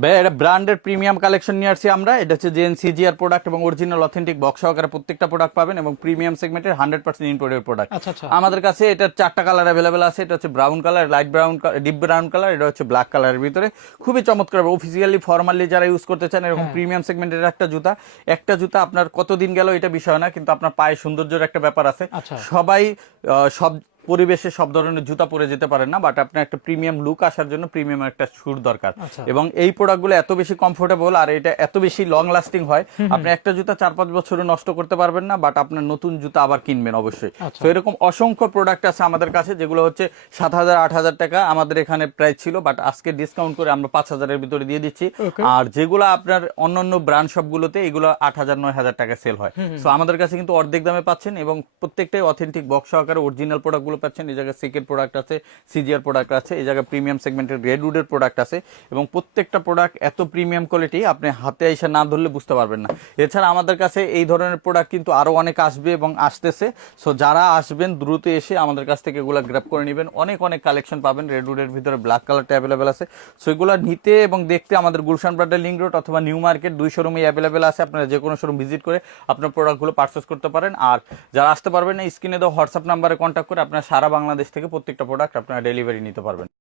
ভাই এটা ব্র্যান্ডের প্রিমিয়াম কালেকশন নিয়ে আসছি আমরা। এটা হচ্ছে জেন সিজিআর প্রোডাক্ট এবং অরিজিনাল অথেন্টিক বক্স সহকারে প্রত্যেকটা প্রোডাক্ট পাবেন এবং প্রিমিয়াম সেগমেন্টের 100% ইম্পোর্টেড প্রোডাক্ট। আচ্ছা আচ্ছা। আমাদের কাছে এটা 4টা কালার অ্যাভেলেবেল আছে। এটা হচ্ছে brown colour, light brown, deep brown colour, এটা হচ্ছে ব্ল্যাক কালারের ভিতরে। খুবই চমৎকার, অফিসিয়ালি ফর্মালি যারা ইউজ করতে চান এরকম হ্যাঁ। প্রিমিয়াম সেগমেন্টের একটা জুতা আপনার কতদিন গেল এটা বিষয় না, কিন্তু আপনার পায়ে সৌন্দর্যের একটা ব্যাপার আছে। আচ্ছা। সবাই সব পরিবেশে সব ধরনের জুতা পরে যেতে পারেন না, বাট আপনার একটা প্রিমিয়াম লুক আসার জন্য প্রিমিয়াম একটা শুর দরকার। আচ্ছা। এবং এই প্রোডাক্টগুলো এত বেশি কমফোর্টেবল আর এটা এত বেশি লং লাস্টিং হয়, আপনি একটা জুতা 4-5 বছরও নষ্ট করতে পারবেন না, বাট আপনার নতুন জুতা আবার কিনবেন অবশ্যই। আচ্ছা। তো এরকম অসংখ্য প্রোডাক্ট আছে আমাদের কাছে, যেগুলো হচ্ছে 7,000-8,000 টাকা আমাদের এখানে প্রাইস ছিল, বাট আজকে ডিসকাউন্ট করে আমরা 5,000-এর ভিতরে দিয়ে দিচ্ছি। Okay. আর যেগুলো আপনার অন্যান্য ব্র্যান্ড সবগুলোতে এগুলো 8,000-9,000 টাকা সেল হয়। সো আমাদের কাছে কিন্তু অর্ধেক দামে পাচ্ছেন এবং প্রত্যেকটাই অথেন্টিক বক্স সহকারে অরিজিনাল প্রোডাক্টগুলো পাচ্ছেন। এই জায়গায় সিকের প্রোডাক্ট আছে, সিজিআর প্রোডাক্ট আছে, এই জায়গায় প্রিমিয়াম সেগমেন্টের রেডউডের প্রোডাক্ট আছে এবং প্রত্যেকটা প্রোডাক্ট এত প্রিমিয়াম কোয়ালিটি আপনি হাতে এসে না ধরলে বুঝতে পারবেন না। এছাড়া আমাদের কাছে এই ধরনের প্রোডাক্ট কিন্তু আরো অনেক আসবে এবং আসতেছে। সো যারা আসবেন দ্রুত এসে আমাদের কাছ থেকে এগুলো গ্র্যাব করে নেবেন। অনেক অনেক কালেকশন পাবেন। রেডউডের ভিতরে ব্ল্যাক কালারটা অ্যাভেলেবেল আছে। সো এগুলো নিতে এবং দেখতে আমাদের গুলশান ব্রাডার লিংক রোড অথবা নিউ মার্কেট 2 শোরুমে অ্যাভেলেবেল আছে। আপনারা যে কোনো শোরুম ভিজিট করে আপনার প্রোডাক্টগুলো পারচেস করতে পারেন। আর যারা আসতে পারবেন না, স্ক্রিনে দেওয়া হোয়াটসঅ্যাপ নাম্বারে কন্ট্যাক্ট করে আপনারা সারা বাংলাদেশ থেকে প্রত্যেকটা প্রোডাক্ট আপনারা ডেলিভারি নিতে পারবেন।